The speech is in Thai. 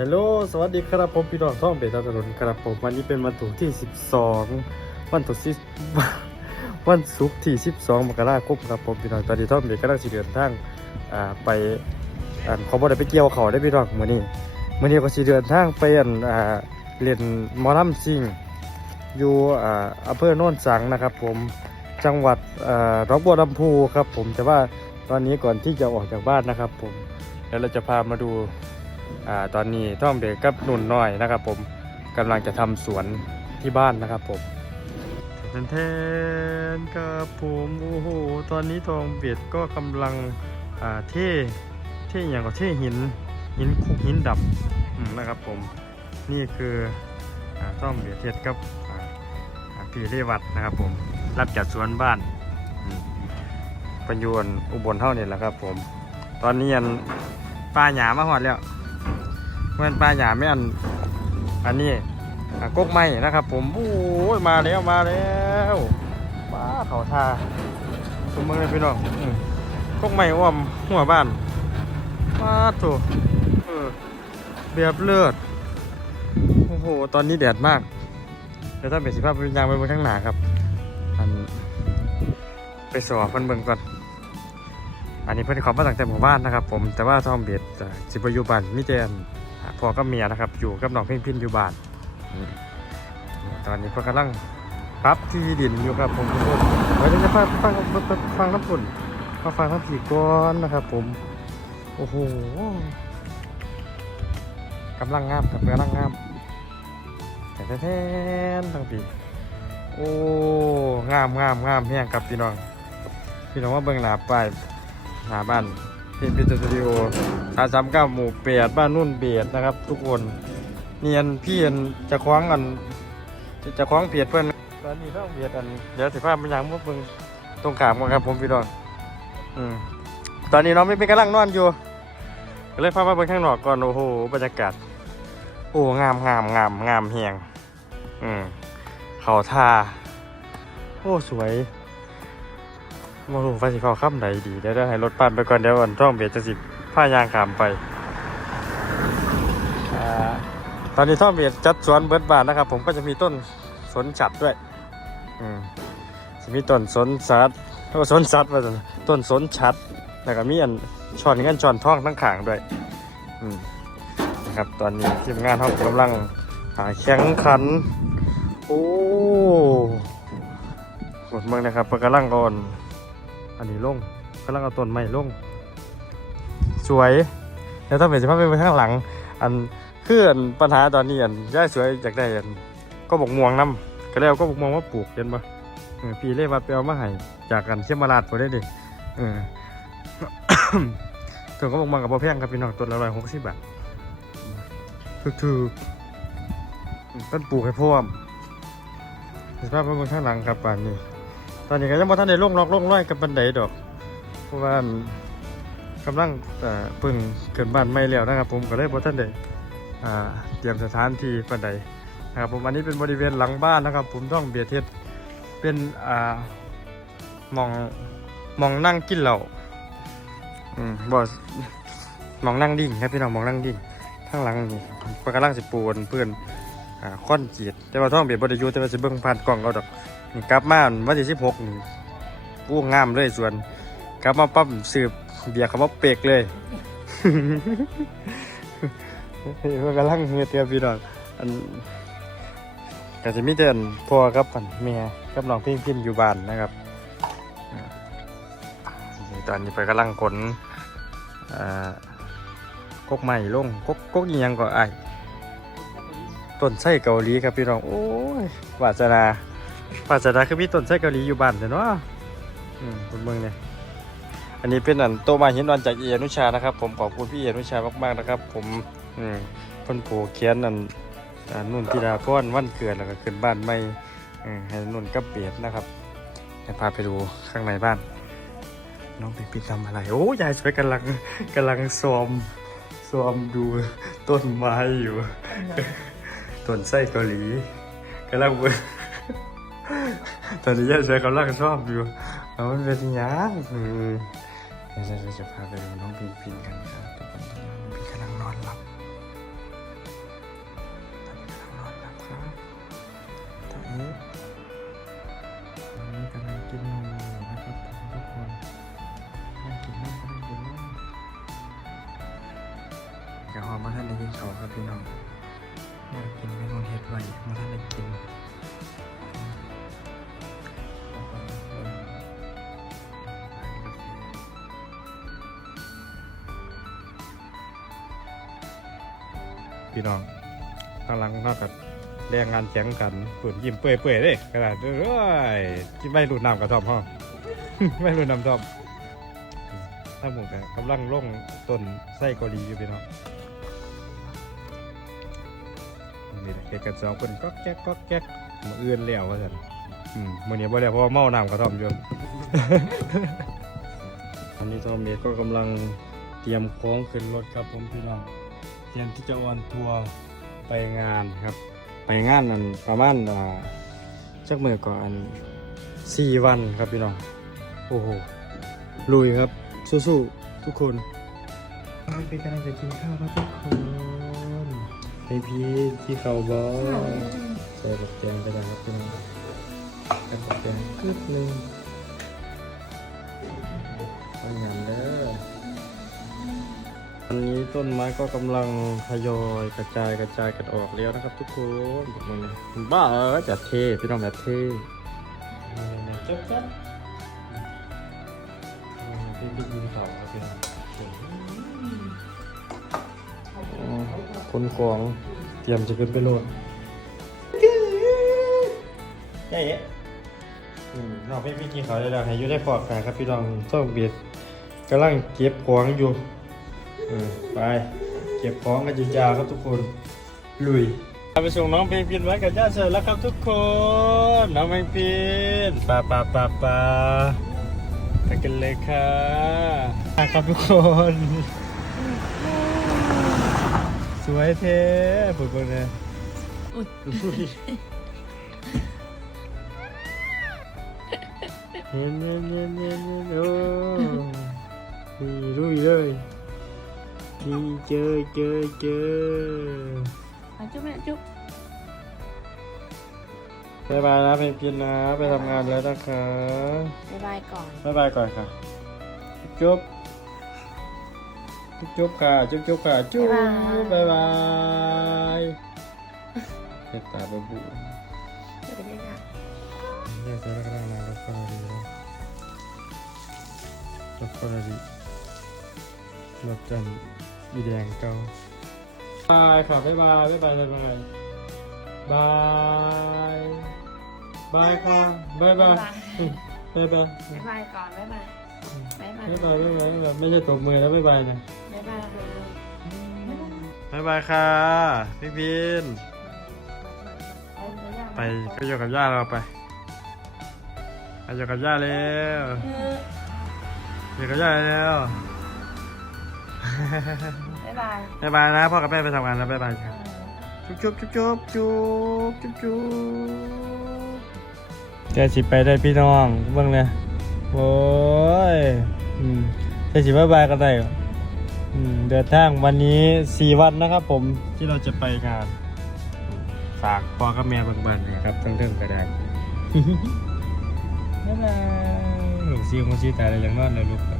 ฮัลโหล สวัสดีครับผมพี่น้องท่องเบตาถนนครับผมวันนี้เป็นวันศุกร์ที่ 12 วันศุกร์ที่วันศุกร์ที่ 12 มกราคมครับผมพี่น้องตอนนี้ท่องเบตกำลังสิเดินทางอ่าไปอ่าเขาบ่ได้ไปเกี่ยวเขาได้พี่น้องมื้อนี้มื้อนี้ก็สิเดินทางไปอันอ่าเล่นมอลำซิงอยู่อ่าอำเภอโน่นสังนะครับผมจังหวัดอ่าหนองบัวลำพูครับผมแต่ว่าตอนนี้ก่อนที่จะออกจากบ้านนะครับผมเดี๋ยวเราจะพามาดู อ่าตอนนี้ท่องเบรกกับหนุ่นน้อยนะครับ ผมกำลังจะทำสวนที่บ้านนะครับผมแทนกับผมโอ้โหตอนนี้ทองเบียดก็กำลังอ่าเท่เท่อย่างกับเท่หินหินคุกหินดับนะครับผมนี่คืออ่าท่องเบียดเทศกับพี่เรวัตนะครับผมรับจัดสวนบ้านปัญญวนอุบลเท่านี่แหละครับผม ตอนนี้ยันปลาหยามาหอดแล้ว เมื่อนปลาหยาไม่อันอันนี้กกไม้นะครับ ผมโอ้ยมาแล้วมาแล้วป้าเขาทาสมมติเลยพี่น้องกกไม้อ้อมหัวบ้านป้าถูเออแบบเลือดโอ้โหตอนนี้แดดมากเดี๋ยวถ้าเป็นสิภาพเป็นยางไปบนข้างหน้าครับ อัน ไปสอบเพิ่นเบิ่งก่อนอันนี้เพิ่นขอมาตั้งแต่หมู่บ้านนะครับ ผมแต่ว่าทอมเบียดอ่าสิบอยู่บ้านมิเตน อกับเมียนะครับ อยู่กับน้องเพ่งพินอยู่บ้านตอนนี้เพิ่นกำลังปรับที่ดินอยู่ครับผมทุกคนไว้จะฟังฟังฟังฟังน้ำปุ่นมาฟังน้ำผีก้อนนะครับผม โอ้โหกำลังงามครับกำลังงามแต่แท้ทั้งปีโอ้งามงามงามแห้งครับพี่น้อง พี่น้องว่าเบิ่งหน้าป้ายหาบ้านพิมพิสตูดิโอ อาสามเก้าหมู่เปียดบ้านนุ่นเบียดนะครับ ทุกคนเนียนพี่อันจะคว้างกัน จะคว้างเปียดเพื่อนตอนนี้ต้องเบียดอันเดี๋ยวสิภาพมันยังมุกเบิ่งตรงขามกันครับผมพี่ดอนอืมตอนนี้น้องไม่เป็นกำลังนอนอยู่ก็เลยพามาเบิ่งข้างนอกก่อนโอ้โหบรรยากาศโอ้งามงามงามงามเฮียงอืมเขาทาโอ้สวยมาดูไฟสีขาวข้ามไหนดีเดี๋ยวให้รถปั่นไปก่อนเดี๋ยวก่อนช่องเบียดจะสิ ผ้ายางขามไปอตอนนี้ท่อเบียดจัดสวนเบิร์ดบานนะครับ ผมก็จะมีต้นสนฉัดด้วย อืมจะมีต้นสนสัตว์โอ้สนสัตว์ว่าซั่นต้นสนชัดแล้วก็มีอันช่อนเงินช่อนทองทั้งขางด้วย อืมนะครับตอนนี้ทีมงานเขากำลังหาแข่งขัน โอ้หมดเมืองนะครับเพิ่นกำลังก่อน อันนี้ลงกำลังเอาต้นไม้ลง สวยแล้วต้องเป็นสภาพเป็นไปข้างหลัง อันคืออันปัญหาตอนนี้อันย่าสวยอยากได้อันก็บอกม่วงน้ำก็แล้วก็บอกม่วงมาปลูกเห็นปะพี่เล่มาไปเอามาให้จากกันเชื่อมาลาดพอได้ดิเออตัวก็บอกม่วงกับพ่อแพงครับพี่น้องต้นละร้อยหกสิบบาทถูกๆต้นปลูกให้พร้อมสภาพเป็นข้างหลังครับป่านนี้ ตอนนี้ก็ยังบ่ทันได้ลงล็อกลงร้อยกับบันไดดอกเพราะว่า กำลังเอ่อเพิ่งเกิดบ้านใหม่แล้วนะครับ ผมก็เลยบ่ทันได้เตรียมสถานที่บันไดนะครับผมอันนี้เป็นบริเวณหลังบ้านนะครับ ผมต้องเบียดเทศเป็นอ่ามองมองนั่งกินเหล้าอืมบ่หมองนั่งดิ่งครับพี่น้องมองนั่งดิ่งข้างหลังนี่เพิ่นกำลังสิปูนเพื่อนอ่าค่อนจีดแต่ว่าท้องเบียดบ่ได้อยู่แต่ว่าสิเบิ่งผ่านกล้องเอาดอกนี่กลับมาวันที่สิบหกนี่ปู้งามเลยส่วนกลับมาปั๊บสืบ เบียร์คำว่าเปกเลยเพื่อกำลังเงือเตียพี่น้องอันก็จะมีเดินพ่อกับอันเมียกับน้องพิงพินอยู่บ้านนะครับตอนนี้ไปกำลังขนกกใหม่ลงกกกกยังก็ไอต้นไส้เกาหลีครับพี่น้องโอ้ยวาสนาปาสดาคือมีต้นไส้เกาหลีอยู่บ้านเนาะคุณเมืองเนี่ย อันนี้เป็นอันโตมาหินวันจากเอียนุชานะครับ ผมขอบคุณพี่เอียนุชามากๆนะครับ ผมอืมเพิ่นผูกเขียนอันอ่านุ่นธิดาพรวันเกิดแล้วก็ขึ้นบ้านใหม่ให้นุ่นกับเปียดนะครับเดี๋ยวพาไปดูข้างในบ้าน น้องเป็นพี่ทำอะไร โอ้ยายสวยกำลังกำลังซ้อมซ้อมดูต้นไม้อยู่ต้นไส้เกาหลีกำลังตอนนี้ยายสวยกำลังชอบอยู่เอามันเป็นยัง เดี๋ยวราจะพาไปดูน้องพิงพิงกันครับทุกคนน้องพิงกำลังนอนหลับน้องปิงกำลังนอนหลับครับตอนนี้ตอนนี้กำลังกินนมอยู่นะครับทุกคนกำลังกินนมกำลังกินนมกระหอบมาท่านได้กินเขาครับพี่น้องอยากกินไม่งงเห็ดไว้มาท่านได้กิน พี่น้องข้างหลังนอกกับแรงงานแข่งกันปุ่นยิ้มเปื่อยเปื่อยๆเด้กระดาษเอ้ยกินไม่รูดน้ำกระท่อมห้องไม่รูดน้ำท่อมถ้าหมูกกำลังล่งต้นไส้เกาหลีอยู่พี่น้องนี่แหละเฮ็ดกันสองคนก็แก๊กก็แก๊กมาเอื้อนแล้วว่าสันอืมมื้อนี้บ่แล้วเพราะว่าเมาน้ำกระท่อมอยู่ตอนนี้ทอมเมก็กำลังเตรียมของขึ้นรถครับผมพี่น้อง ตรียมที่จะออนทัวร์ไปงานครับ ไปงานนั่นประมาณอ่าจักมือก่อนสี่วันครับพี่น้องโอ้โหลุยครับสู้ๆทุกคนไปกำลังจะกินข้าวครับทุกคนไอพี่ที่เขาบอใส่บักแกงไปแล้วครับพี่น้องใส่บักแกงกึดหนึ่งต้นยำเด้อ ต้นไม้ก็กำลังทยอยกระจายกระจายกันออกแล้วนะครับ ทุกคนมันบ้าเออจัดเทพี่น้องแบบเท่นี่ยๆจับจับพี่พี่ยินเขาครับพี่น้องอ๋อคนกวางเตรียมจะขึ้นไปโลดใช่เอ๊ะอืมน้องพี่พี่กินเขาได้แล้วให้ยู่ได้ปลอดภัยครับพี่น้องต้องเบียดกำลังเก็บของอยู่ ไป เก็บของกันจ้าครับทุกคน ลุยไปส่งน้องเพลงพินไว้กับย่าเสร็จแล้วครับทุกคน น้องเพลงพินปาปาปาปาไปกันเลยค่ะครับทุกคน สวยเท่ผมบอกเลยเห็นเห็นเห็นเห็นเห็นโอ้ดีรุ่ยเลย ดีเจอเจอเจอมาจุ๊บแม่จุ๊บบายบายนะเพลงพินนะ ไปทำงานแล้วนะคะบ๊ายบายก่อนบายบายก่อนค่ะ จุ๊บจุ๊บจุ๊บค่ะ จุ๊บจุ๊บค่ะจุ๊บบายบายเฮ็ดตาบบูจะไปเล่นค่ะเรียกตัวแรกๆนะรถฟอร์รารีนะรถฟอร์รารีรถจัน อีแดงเกาบายค่ะบ๊ายบายบ๊ายบายบ๊ายบายบายบายค่ะบ๊ายบายบ๊ายบายบ๊ายบายก่อนบ๊ายบายบ๊ายบายบ๊ายบายไม่ใช่ตบมือแล้วบ๊ายบายนะบ๊ายบายบายบายค่ะพี่พีนไปก็อยู่กับย่าเราไปไปอยู่กับย่าแล้วอยู่กับย่าแล้ว บ๊ายบายบ๊ายบายนะพ่อกับแม่ไปทำงานแล้วบ๊ายบายครับจุ๊บจุ๊บจุ๊บจุ๊บจุ๊บจุ๊บจุ๊บแกสิไปได้พี่น้องเบิ่งเลยโอ้ยอืมแกสิบ๊ายบายกันได้เหรออืมเดินทางวันนี้สี่วันนะครับผมที่เราจะไปงานฝากพ่อกับแม่เบิ่งเบิ่งนะครับทั้งเทิงก็ได้บ๊ายบายลูกซีของซีตายแล้วยังนอนเลยลูกไป